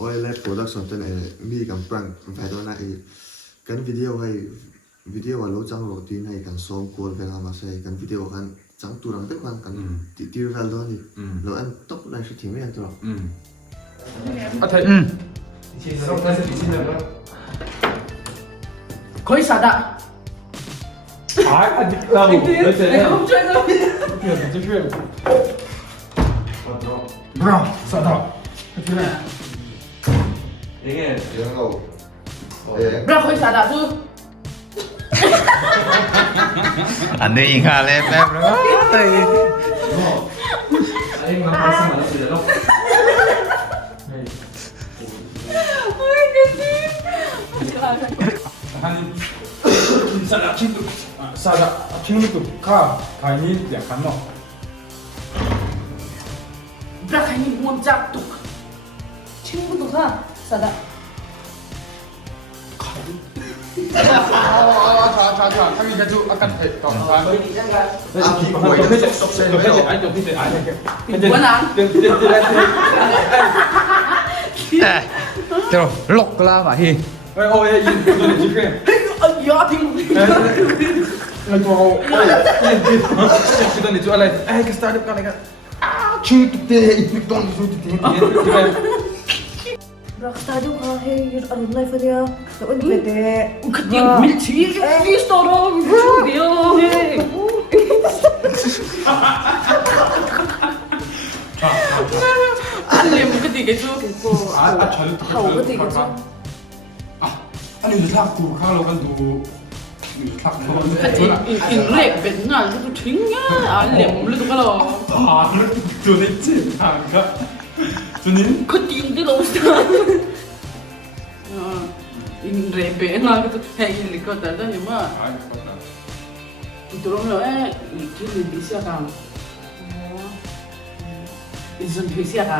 oil lab production tên này mi cầm prang phải đó này cái video lâu trắng đầu tiên hay cần song call về làm sao cái video kan trắng tu rằng tất cả kan tiêu ra đó thì rồi anh tóc này sẽ thiệt mấy anh rồi à thầy xong ta sẽ bị xin rồi 거의 싸다. à lâu đấy thế không chơi đâu. chuyện bro sao đó thế này 이게 이런 거 Bro 거의 싸다. 또 안 되니까 랩랩 anh làm cái gì mà nó chỉ là lâu 한 사다 친구 사다 친구도 가 가니 약간 너 Bro cái gì muôn chắc tục. 친구도 가 싸다. 자, 상이 가지고 아까 더 Chào, lộc la mà hi. ôi yên tôi đi chơi 야 빙. 아이고 그다음에 저 알아 아이 그 스타트 가니까 아 중국대 이동 중국대 Bro, tadi kau hei arun live dia. Tak boleh bete. 그때 밀치 피스터로 dia. 알렘 그때 줘. 아 저는 Tahu ke tiga tu? 아니 이제 탁구 카로 간도 탁구 인렉 맨날 그래도 튕냐 알렘 물도 가라. 아 도대체 아가 저는 그때 인데가 없어. 인렉 맨날 그래도 해일 거다 nhưng mà 아 그러면 이제 미시아가 이제 미시아가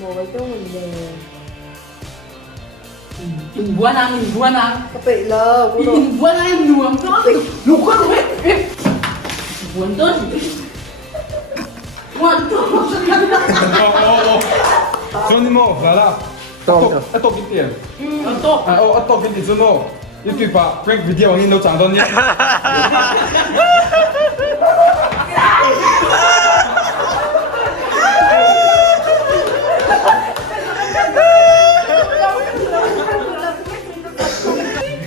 Mau baca mana? 인부하나 Kapit lah. Bodoh. 인부하나 누엄 또 누가 왜 원던 원던 저는 뭐 라라 또 빈티엔 또 또 빈티 저는 유튜브 봐 프랭크 비디오 형이 너 장던냐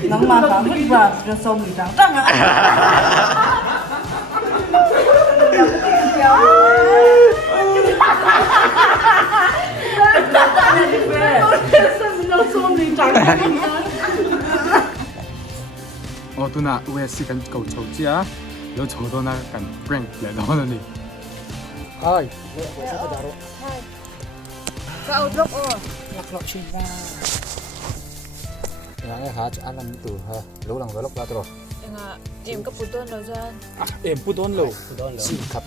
Nang mata hết và rồi xong thì trắng trắng á. tôi nãy uế sĩ cần cầu chầu chứ á, nếu chầu đó na cần prank lại đó là gì? Ai? Kau drop oh. Yang hả anh làm từ ha, lú lòng lốc ra rồi. Em có phụ tôn đâu ra. Em put on low. Sim card.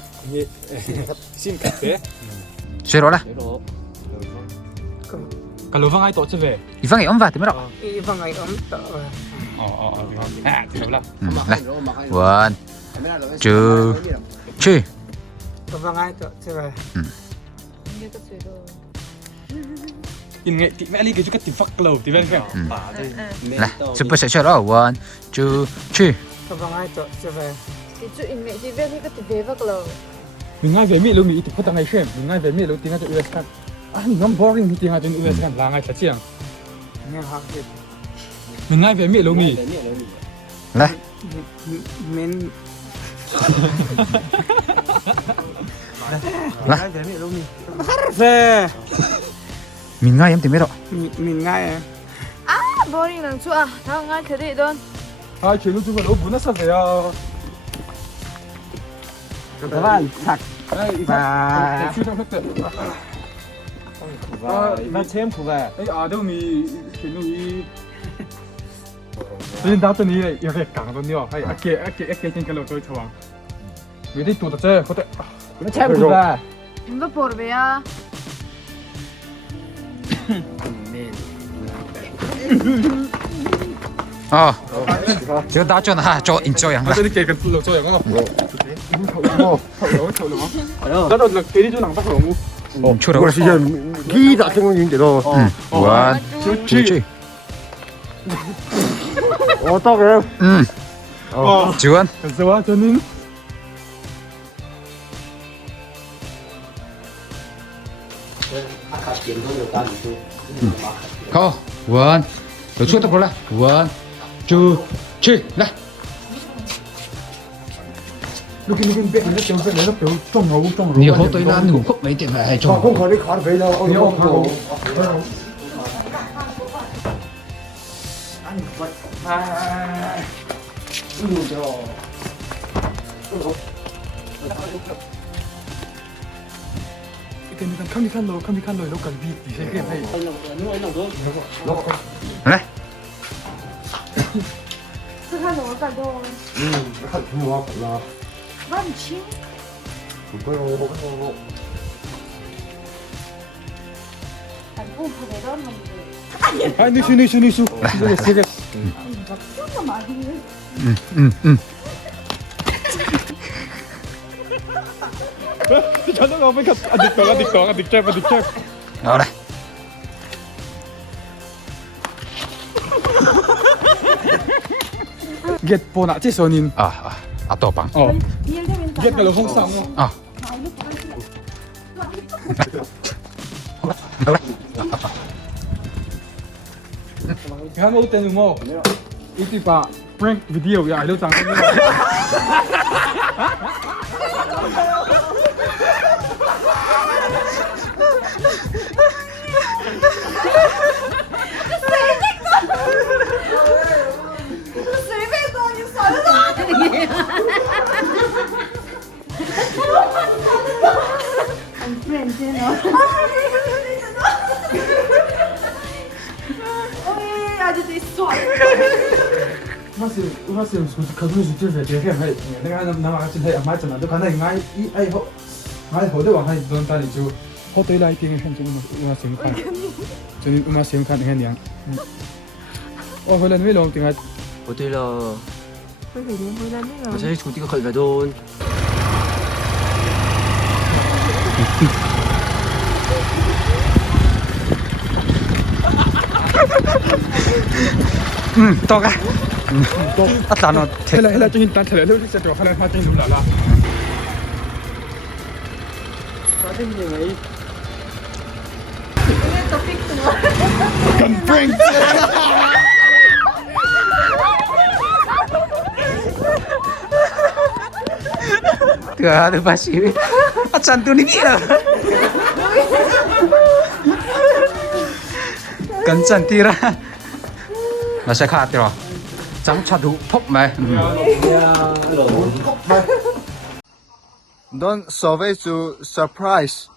Sim card thế. Chơi rồi là. Cả lô vang ai tổ chức về? 이방에 엄마 때문에. Vâng ngày ấm tợ. À, thì đúng là. Này. 1, 2, 3. Vâng ai tợ chơi về. Như có chuyện rồi. In nghệ thì mẹ đi cái chút cái fuck lầu thì bên kia. Này, super sẽ chơi đó. 1, 2, 3. Vâng ai tợ chơi về. Thì chuyện in nghệ thì biết thì có thể về vác lầu. Mình ngay về Mỹ luôn Mỹ thì có thằng ngày xem. Mình ngay về Mỹ luôn tiếng ngay cho US kan. À, mình ngắm boring thì tiếng ngay cho US kan là ngay thật chiang. Nghe học thì Mình ngay về Mỹ luôn Mỹ. Này. mình Này. về Mỹ luôn đi. Về. Mình ngay em 때문에. Mình ngay em. À, boring lắm chú à. Tao ngay thế đấy đơn. 아, 제가 좀 너무 무난하세요. Các bạn thật và và thêm của về. 이 아동이 걔는 이 나한테 이렇게 강도요. 아이 아께 땡겨로 또 좋아. 왜들 또 저 그때 Nó thêm của về. Em có bột về à? 제가 나잖아. 저 인조양. 아, 저렇게 그 불러 줘. 영어. 너 cái đi chỗ nàng bắt đầu ngu. 추라. 이거 진짜 기다 생각인데 너. 원, 투, 쓰리. 어떡해? 지원. Kasawa, Jonin. Go. One. Rồi xuống tập rồi. One, two, three. Này. Lúc kia biết nó tiểu trong ngủ trong rồi. Nhiều hôm tôi làm ngủ khúc mấy tiền phải cho. không khỏi đi khỏi về đâu. Nhiều không. cái này không đi khăn rồi nó cần bị thì sẽ cái này. Này. cứ khăn rồi cả đồ 좋아. 나. văn chín anh ôm phải đó mà 아, 니슈. 이거 nó mà đi 저녁 오면 아직 Đó đây. Get 보나 지선인. To bằng. đi theo bên Get là không xong không? Cái mẫu tên đúng không? Ít đi bà prank video vậy đâu chẳng có随便说你少了anh friend chứ nó ôi 아주 있어 음악쌤 가끔씩 진짜 되게 해. 내가 나 같이 해 맞잖아. 너 가나 ngay 이 ai hộ ngay hộ 대와 hay don ta đi chú hộ tới lại tiếng hình chung 음악쌤 칸. 저는 음악쌤 칸 nghe nhàng. hồi lần mới lòng tiếng Anh. Hotel là phải đi hồi lần nữa sẽ chủ tịch khởi cả đồn. To cái. Là nó thế là cho nhìn ta thế là lúc sẽ cho khai phát triển đúng là. Có thêm gì ấy. Cần prank. Từ ba xí. Chân tôi đi biết rồi. Cần chân tì ra. Nó sẽ khát rồi. Chẳng chặt đủ phốc mày. Don't survey to surprise.